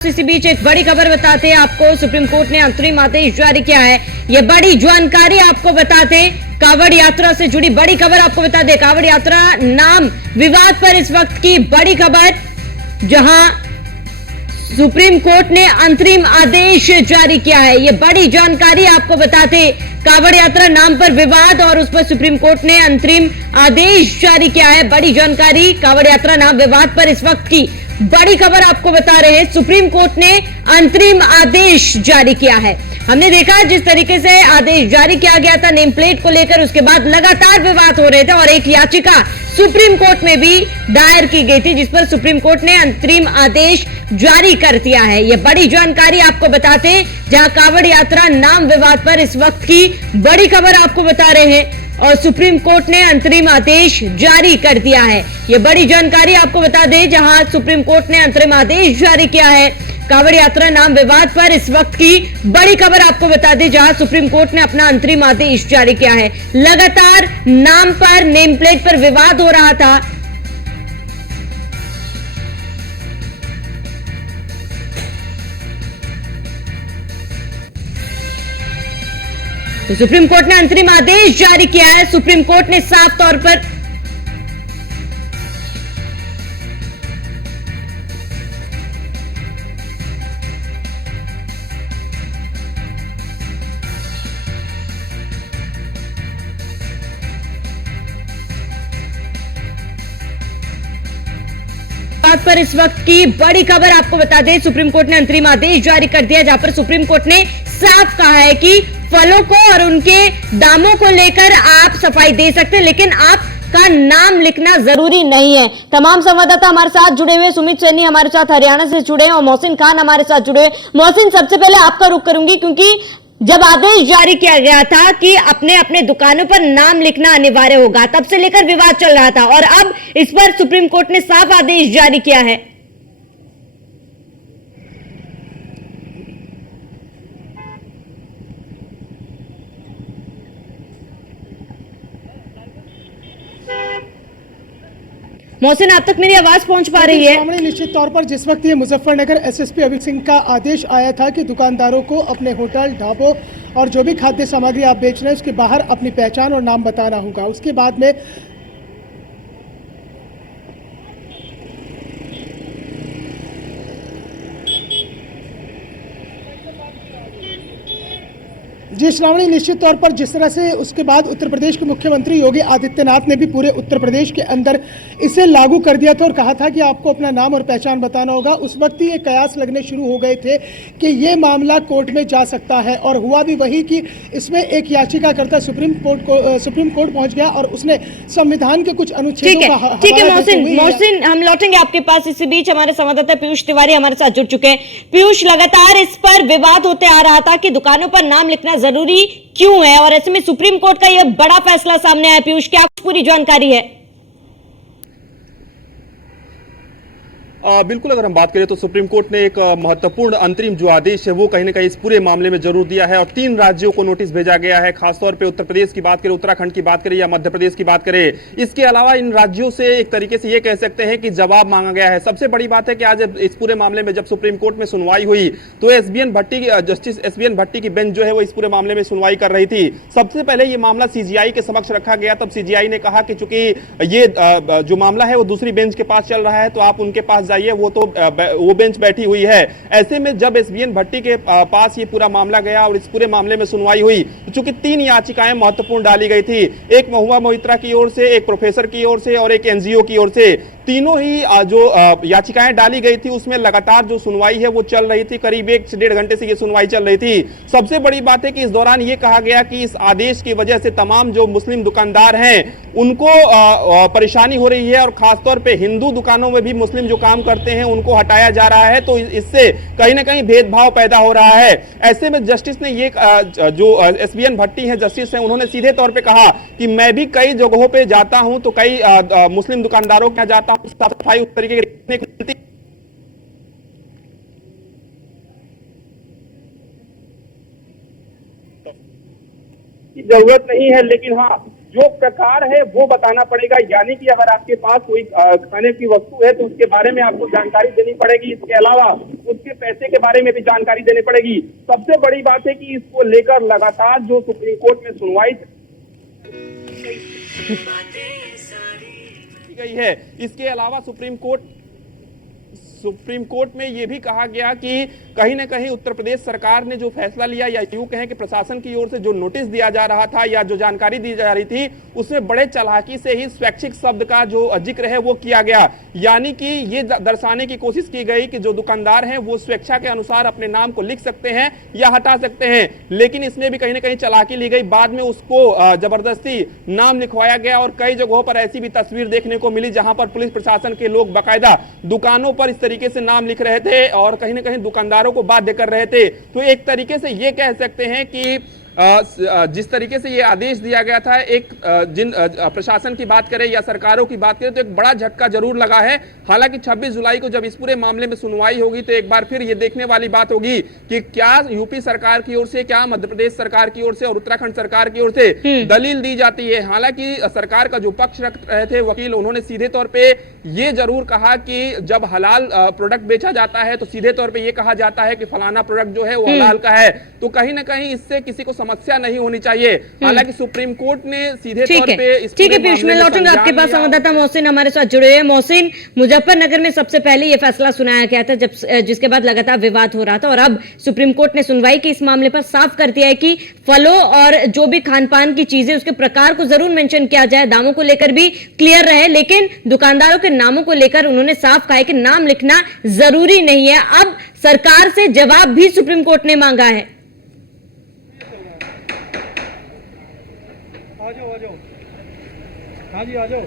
इसी बीच एक बड़ी खबर बताते हैं आपको। सुप्रीम कोर्ट ने अंतरिम आदेश जारी किया है। ये बड़ी जानकारी आपको बताते, कांवड़ यात्रा से जुड़ी बड़ी खबर आपको बता दें। कांवड़ यात्रा नाम विवाद पर इस वक्त की बड़ी खबर, जहां सुप्रीम कोर्ट ने अंतरिम आदेश जारी किया है। ये बड़ी जानकारी आपको बताते, कांवड़ यात्रा नाम पर विवाद और उस पर सुप्रीम कोर्ट ने अंतरिम आदेश जारी किया है। बड़ी जानकारी, कांवड़ यात्रा नाम विवाद पर इस वक्त की बड़ी खबर आपको बता रहे हैं। सुप्रीम कोर्ट ने अंतरिम आदेश जारी किया है। हमने देखा जिस तरीके से आदेश जारी किया गया था नेम प्लेट को लेकर, उसके बाद लगातार विवाद हो रहे थे और एक याचिका सुप्रीम कोर्ट में भी दायर की गई थी, जिस पर सुप्रीम कोर्ट ने अंतरिम आदेश जारी कर दिया है। यह बड़ी जानकारी आपको बताते, जहां कांवड़ यात्रा नाम विवाद पर इस वक्त की बड़ी खबर आपको बता रहे हैं और सुप्रीम कोर्ट ने अंतरिम आदेश जारी कर दिया है। यह बड़ी जानकारी आपको बता दें, जहां सुप्रीम कोर्ट ने अंतरिम आदेश जारी किया है। कांवड़ यात्रा नाम विवाद पर इस वक्त की बड़ी खबर आपको बता दें, जहां सुप्रीम कोर्ट ने अपना अंतरिम आदेश जारी किया है। लगातार नाम पर, नेम प्लेट पर विवाद हो रहा था। तो सुप्रीम कोर्ट ने अंतरिम आदेश जारी किया है। सुप्रीम कोर्ट ने साफ तौर पर बात पर इस वक्त की बड़ी खबर आपको बता दें, सुप्रीम कोर्ट ने अंतरिम आदेश जारी कर दिया, जहां पर सुप्रीम कोर्ट ने साफ कहा है कि फलों को और उनके दामों को लेकर आप सफाई दे सकते हैं, लेकिन आपका नाम लिखना जरूरी नहीं है। तमाम संवाददाता हमारे साथ जुड़े हुए, सुमित सैनी हमारे साथ हरियाणा से जुड़े हैं और मोहसिन खान हमारे साथ जुड़े हुए। मोहसिन, सबसे पहले आपका रुख करूंगी, क्योंकि जब आदेश जारी किया गया था कि अपने अपने दुकानों पर नाम लिखना अनिवार्य होगा, तब से लेकर विवाद चल रहा था और अब इस पर सुप्रीम कोर्ट ने साफ आदेश जारी किया है। मोहसिन, आप तक मेरी आवाज पहुंच पा रही है? निश्चित तौर पर जिस वक्त ये मुजफ्फरनगर एसएसपी अभिक सिंह का आदेश आया था कि दुकानदारों को अपने होटल, ढाबों और जो भी खाद्य सामग्री आप बेच रहे हैं उसके बाहर अपनी पहचान और नाम बताना होगा, उसके बाद में जी श्रावणी, निश्चित तौर पर जिस तरह से उसके बाद उत्तर प्रदेश के मुख्यमंत्री योगी आदित्यनाथ ने भी पूरे उत्तर प्रदेश के अंदर इसे लागू कर दिया था और कहा था कि आपको अपना नाम और पहचान बताना होगा, उस वक्त ही ये कयास लगने शुरू हो गए थे कि ये मामला कोर्ट में जा सकता है। और हुआ भी वही कि इसमें एक याचिकाकर्ता सुप्रीम कोर्ट पहुंच गया और उसने संविधान के कुछ अनुच्छेदों का ठीक है मोहसिन, हम लौटेंगे आपके पास। इसी बीच हमारे संवाददाता पीयूष तिवारी हमारे साथ जुड़ चुके हैं। पीयूष, लगातार इस पर विवाद होते आ रहा था कि दुकानों पर नाम लिखना जरूरी क्यों है और ऐसे में सुप्रीम कोर्ट का यह बड़ा फैसला सामने आया। पीयूष, क्या पूरी जानकारी है? बिल्कुल, अगर हम बात करें तो सुप्रीम कोर्ट ने एक महत्वपूर्ण अंतरिम जो आदेश है वो कहीं ना कहीं इस पूरे मामले में जरूर दिया है और 3 राज्यों को नोटिस भेजा गया है। खासतौर पे उत्तर प्रदेश की बात करें, उत्तराखंड की बात करें या मध्य प्रदेश की बात करें, इसके अलावा इन राज्यों से एक तरीके से ये कह सकते हैं कि जवाब मांगा गया है। सबसे बड़ी बात है कि आज इस पूरे मामले में जब सुप्रीम कोर्ट में सुनवाई हुई तो जस्टिस एसबीएन भट्टी की बेंच जो है वो इस पूरे मामले में सुनवाई कर रही थी। सबसे पहले ये मामला सीजीआई के समक्ष रखा गया, तब सीजीआई ने कहा कि चूंकि ये जो मामला है वो दूसरी बेंच के पास चल रहा है तो आप उनके पास जाइए, वो बेंच बैठी हुई है। ऐसे में जब एसबीएन भट्टी के पास ये पूरा मामला गया और इस पूरे मामले में सुनवाई हुई, चूंकि 3 याचिकाएं महत्वपूर्ण डाली गई थी, एक महुआ मोहित्रा की ओर से, एक प्रोफेसर की ओर से और एक एनजीओ की ओर से। तीनों ही जो याचिकाएं डाली गई थी उसमें लगातार जो सुनवाई है वो चल रही थी। करीब 1 से 1.5 घंटे से ये सुनवाई चल रही थी। सबसे बड़ी बात है कि इस दौरान ये कहा गया कि इस आदेश की वजह से तमाम जो मुस्लिम दुकानदार हैं उनको परेशानी हो रही है और खासतौर पे हिंदू दुकानों में भी मुस्लिम जो काम करते हैं उनको हटाया जा रहा है, तो इससे कहीं ना कहीं भेदभाव पैदा हो रहा है। ऐसे में जस्टिस ने ये जो एसबीएन भट्टी है, जस्टिस है, उन्होंने सीधे तौर पे कहा कि मैं भी कई जगहों पे जाता हूं तो कई मुस्लिम दुकानदारों के यहाँ जाता हूं, साफ सफाई उस तरीके की जरूरत नहीं है, लेकिन हाँ जो प्रकार है वो बताना पड़ेगा। यानी कि अगर आपके पास कोई खाने की वस्तु है तो उसके बारे में आपको जानकारी देनी पड़ेगी। इसके अलावा उसके पैसे के बारे में भी जानकारी देनी पड़ेगी। सबसे बड़ी बात है कि इसको लेकर लगातार जो सुप्रीम कोर्ट में सुनवाई गई है, इसके अलावा सुप्रीम कोर्ट में यह भी कहा गया कि कहीं ना कहीं उत्तर प्रदेश सरकार ने जो फैसला लिया, या यूं कहें कि प्रशासन की ओर से जो नोटिस दिया जा रहा था या जो जानकारी दी जा रही थी, उसमें बड़े चालाकी से ही स्वैच्छिक शब्द का जो जिक्र है वो किया गया। यानी कि ये दर्शाने की कोशिश की गई कि जो दुकानदार हैं वो स्वेच्छा के अनुसार अपने नाम को लिख सकते हैं या हटा सकते हैं, लेकिन इसमें भी कहीं ना कहीं चालाकी ली गई। बाद में उसको जबरदस्ती नाम लिखवाया गया और कई जगहों पर ऐसी भी तस्वीर देखने को मिली जहां पर पुलिस प्रशासन के लोग बाकायदा दुकानों पर इस तरीके से नाम लिख रहे थे और कहीं ना कहीं दुकानदारों को बाध्य कर रहे थे। तो एक तरीके से ये कह सकते हैं कि जिस तरीके से ये आदेश दिया गया था, एक जिन प्रशासन की बात करें या सरकारों की बात करें तो एक बड़ा झटका जरूर लगा है। हालांकि 26 जुलाई को जब इस पूरे मामले में सुनवाई होगी तो एक बार फिर ये देखने वाली बात होगी कि क्या यूपी सरकार की ओर से, क्या मध्य प्रदेश सरकार की ओर से और उत्तराखंड सरकार की ओर से दलील दी जाती है। हालांकि सरकार का जो पक्ष रख रहे थे वकील, उन्होंने सीधे तौर पे ये जरूर कहा कि जब हलाल प्रोडक्ट बेचा जाता है तो सीधे तौर पे ये कहा जाता है कि फलाना प्रोडक्ट जो है वो हलाल का है, तो कहीं ना कहीं इससे किसी को समस्या नहीं होनी चाहिए। हालांकि सुप्रीम कोर्ट ने सीधे तौर पे ठीक है पीयूष, मैं लौटूंगा आपके पास। संवाददाता मोहसिन हमारे साथ जुड़े हैं। मोहसिन, मुजफ्फरनगर में सबसे पहले ये फैसला सुनाया गया था जिसके बाद लगातार विवाद हो रहा था और अब सुप्रीम कोर्ट ने सुनवाई की इस मामले पर साफ कर दिया है कि फलों और जो भी खान पान की चीजें उसके प्रकार को जरूर मेंशन किया जाए, दामों को लेकर भी क्लियर रहे, लेकिन दुकानदारों के नामों को लेकर उन्होंने साफ कहा है कि नाम लिखना जरूरी नहीं है। अब सरकार से जवाब भी सुप्रीम कोर्ट ने मांगा है। आ जाओ। हाँ जी, आ जाओ।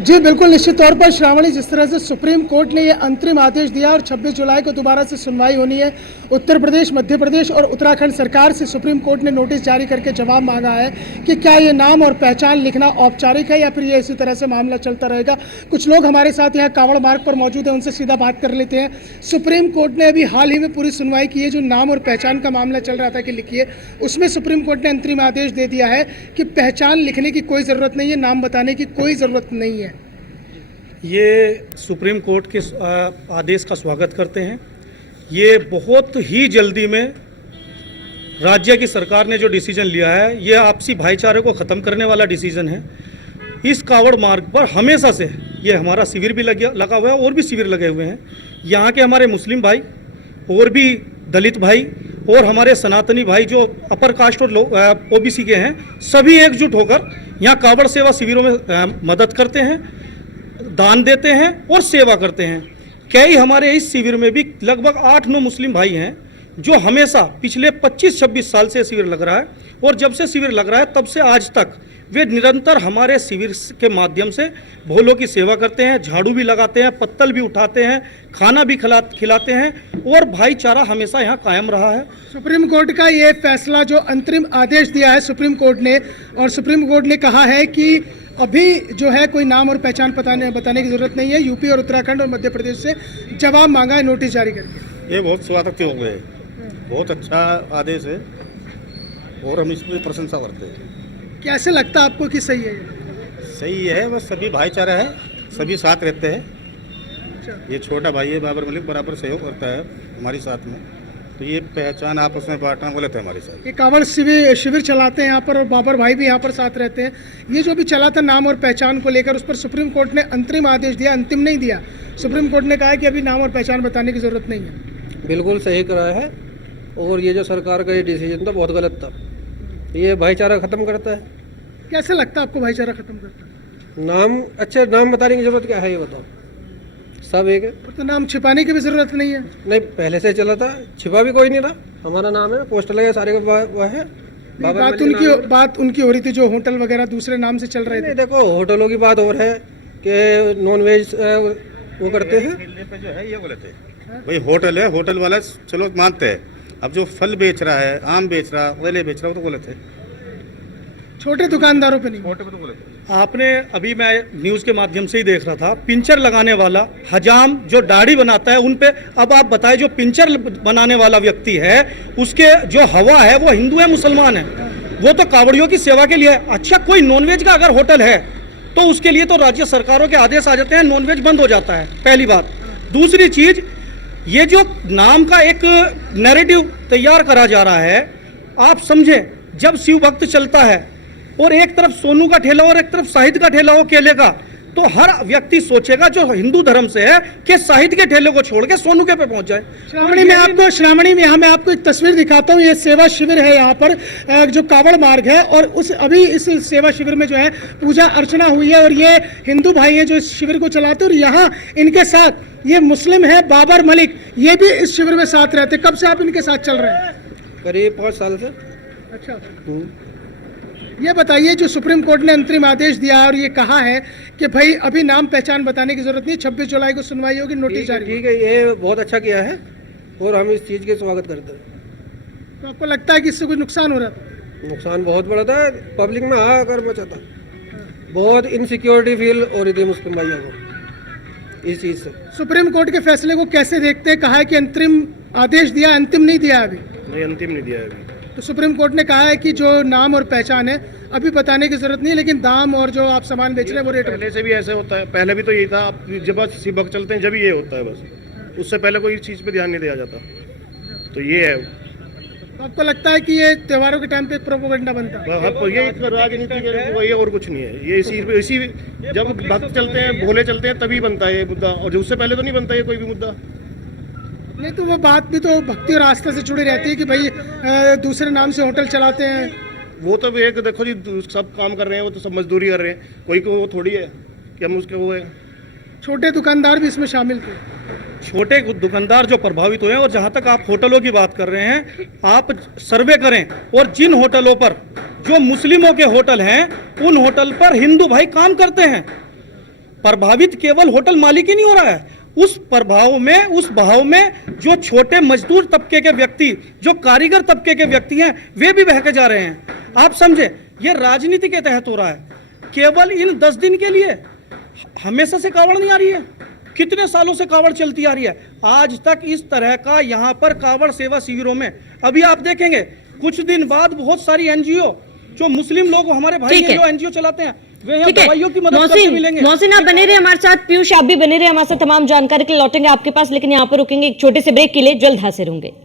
जी बिल्कुल, निश्चित तौर पर श्रावणी, जिस तरह से सुप्रीम कोर्ट ने ये अंतरिम आदेश दिया और 26 जुलाई को दोबारा से सुनवाई होनी है, उत्तर प्रदेश, मध्य प्रदेश और उत्तराखंड सरकार से सुप्रीम कोर्ट ने नोटिस जारी करके जवाब मांगा है कि क्या ये नाम और पहचान लिखना औपचारिक है या फिर ये इसी तरह से मामला चलता रहेगा। कुछ लोग हमारे साथ यहाँ कांवड़ मार्ग पर मौजूद हैं, उनसे सीधा बात कर लेते हैं। सुप्रीम कोर्ट ने अभी हाल ही में पूरी सुनवाई की है, जो नाम और पहचान का मामला चल रहा था कि लिखिए, उसमें सुप्रीम कोर्ट ने अंतरिम आदेश दे दिया है कि पहचान लिखने की कोई ज़रूरत नहीं है, नाम बताने की कोई ज़रूरत नहीं है। ये सुप्रीम कोर्ट के आदेश का स्वागत करते हैं। ये बहुत ही जल्दी में राज्य की सरकार ने जो डिसीजन लिया है, ये आपसी भाईचारे को ख़त्म करने वाला डिसीजन है। इस कावड़ मार्ग पर हमेशा से ये हमारा शिविर भी लगा हुआ है और भी शिविर लगे हुए हैं। यहाँ के हमारे मुस्लिम भाई और भी दलित भाई और हमारे सनातनी भाई जो अपर कास्ट और ओबीसी के हैं, सभी एकजुट होकर यहाँ कावड़ सेवा शिविरों में मदद करते हैं, दान देते हैं और सेवा करते हैं। कई हमारे इस शिविर में भी लगभग 8-9 मुस्लिम भाई हैं जो हमेशा पिछले 25-26 साल से शिविर लग रहा है, और जब से शिविर लग रहा है तब से आज तक वे निरंतर हमारे शिविर के माध्यम से भोलों की सेवा करते हैं, झाड़ू भी लगाते हैं, पत्तल भी उठाते हैं, खाना भी खिलाते हैं और भाईचारा हमेशा यहाँ कायम रहा है। सुप्रीम कोर्ट का ये फैसला जो अंतरिम आदेश दिया है सुप्रीम कोर्ट ने, और सुप्रीम कोर्ट ने कहा है कि अभी जो है कोई नाम और पहचान बताने की जरूरत नहीं है। यूपी और उत्तराखंड और मध्य प्रदेश से जवाब मांगा है नोटिस जारी करके। ये बहुत स्वागत हो गए, बहुत अच्छा आदेश है और हम इसकी प्रशंसा करते हैं। कैसे लगता है आपको कि सही है? सही है, बस सभी भाईचारा है, सभी साथ रहते हैं। ये छोटा भाई है बाबर मलिक, बराबर सहयोग करता है हमारे साथ में, तो ये पहचान आपस में बांटना गलत है हमारे साथ। ये कांवड़ शिविर चलाते हैं यहाँ पर और बाबर भाई भी यहाँ पर साथ रहते हैं। ये जो भी चला था नाम और पहचान को लेकर, उस पर सुप्रीम कोर्ट ने अंतरिम आदेश दिया, अंतिम नहीं दिया। सुप्रीम कोर्ट ने कहा कि अभी नाम और पहचान बताने की जरूरत नहीं है। बिल्कुल सही कराया है, और ये जो सरकार का ये डिसीजन था बहुत गलत था। ये भाईचारा ख़त्म करता है। कैसे लगता है आपको भाईचारा खत्म करता है? नाम, अच्छे नाम बताने की जरूरत क्या है ये बताओ, सब एक है। तो नाम छिपाने की भी जरूरत नहीं है। नहीं, पहले से चला था, छिपा भी कोई नहीं था, हमारा नाम है, पोस्टर लगे सारे का वह है। बात उनकी हो रही थी जो होटल वगैरह दूसरे नाम से चल रहे थे। देखो, होटलों की बात और है कि नॉन वेज वो करते हैं, जो है ये गलत है। भाई होटल है, होटल वाला चलो मानते हैं, अब जो फल बेच रहा है, आम बेच रहा है, केले बेच रहा है, वो तो गलत है। छोटे दुकानदारों पे नहीं। छोटे पे तो बोले आपने अभी मैं न्यूज के माध्यम से ही देख रहा था, पिंचर लगाने वाला हजाम जो दाढ़ी बनाता है उन पे, अब आप बताएं जो पिंचर बनाने वाला व्यक्ति है उसके जो हवा है वो हिंदू है मुसलमान है, वो तो कावड़ियों की सेवा के लिए है। अच्छा, कोई नॉनवेज का अगर होटल है तो उसके लिए तो राज्य सरकारों के आदेश आ जाते हैं, नॉनवेज बंद हो जाता है, पहली बात। दूसरी चीज, ये जो नाम का एक नैरेटिव तैयार करा जा रहा है, आप समझें जब शिव भक्त चलता है और एक तरफ सोनू का ठेला और एक तरफ साहित्य का ठेला हो केले का, तो हर व्यक्ति सोचेगा जो हिंदू धर्म से है कि साहित्य के ठेले को छोड़ के सोनू के पे पहुंच जाए। श्रावणी में यहाँ मैं आपको एक तस्वीर दिखाता हूँ। ये सेवा शिविर है यहाँ पर, जो कावड़ मार्ग है, और अभी इस सेवा शिविर में जो है पूजा अर्चना हुई है, और ये हिंदू भाई हैं जो इस शिविर को चलाते हैं, और यहाँ इनके साथ ये मुस्लिम है बाबर मलिक, ये भी इस शिविर में साथ रहते। कब से आप इनके साथ चल रहे हैं? करीब 5 साल से। अच्छा, ये बताइए, जो सुप्रीम कोर्ट ने अंतरिम आदेश दिया है और ये कहा है कि भाई अभी नाम पहचान बताने की जरूरत नहीं, 26 जुलाई को सुनवाई होगी, नोटिस जारी। ठीक है, ये बहुत अच्छा किया है और हम इस चीज़ के स्वागत करते हैं। तो आपको लगता है कि इससे कुछ नुकसान हो रहा था? नुकसान बहुत बड़ा था, पब्लिक में हाहाकार मचा था, बहुत इनसिक्योरिटी फील हो रही थी मुस्लिम भाइयों को इस चीज़ से। सुप्रीम कोर्ट के फैसले को कैसे देखते हैं? कहा है कि अंतरिम आदेश दिया, अंतिम नहीं दिया अभी। नहीं, अंतिम नहीं दिया है अभी। तो सुप्रीम कोर्ट ने कहा है कि जो नाम और पहचान है अभी बताने की जरूरत नहीं, लेकिन दाम और जो आप सामान बेच रहे हैं वो रेट पहले से भी ऐसे होता है, पहले भी तो यही था। आप जब शिव भक्त चलते हैं जब ये होता है, बस उससे पहले कोई चीज़ पे ध्यान नहीं दिया जाता। तो ये है। तो आपको लगता है कि ये त्योहारों के टाइम पे प्रोपेगेंडा बनता है? ये राजनीति के ये और कुछ नहीं है। ये इसी जब भक्त चलते हैं, भोले चलते हैं, तभी बनता है ये मुद्दा, और उससे पहले तो नहीं बनता ये कोई भी मुद्दा। नहीं, तो वो बात भी तो भक्ति और आस्था से जुड़ी रहती है कि भाई दूसरे नाम से होटल चलाते हैं। वो तो एक देखो जी, सब काम कर रहे हैं, वो तो सब मजदूरी कर रहे हैं, कोई को वो थोड़ी है कि हम उसके वो है। छोटे दुकानदार भी इसमें शामिल थे। छोटे दुकानदार जो प्रभावित हुए हैं, और जहां तक आप होटलों की बात कर रहे हैं, आप सर्वे करें और जिन होटलों पर जो मुस्लिमों के होटल हैं उन होटल पर हिंदू भाई काम करते हैं। प्रभावित केवल होटल मालिक ही नहीं हो रहा है, उस प्रभाव में, उस भाव में जो छोटे मजदूर तबके के व्यक्ति, जो कारीगर तबके के व्यक्ति हैं, वे भी बहके जा रहे हैं। आप समझे, ये राजनीति के तहत हो रहा है। केवल इन 10 दिन के लिए हमेशा से कावड़ नहीं आ रही है, कितने सालों से कावड़ चलती आ रही है। आज तक इस तरह का यहाँ पर कावड़ सेवा शिविरों में, अभी आप देखेंगे कुछ दिन बाद बहुत सारी एनजीओ जो मुस्लिम लोग हमारे भाई हैं, जो एनजीओ चलाते हैं, वे यहाँ दवाइयों की मदद करके मिलेंगे। मोहसिन, आप बने रहे हमारे साथ, पीयूष आप भी बने रहे हमारे साथ, तमाम जानकारी के लिए लौटेंगे आपके पास, लेकिन यहाँ पर रुकेंगे एक छोटे से ब्रेक के लिए, जल्द हाजिर होंगे।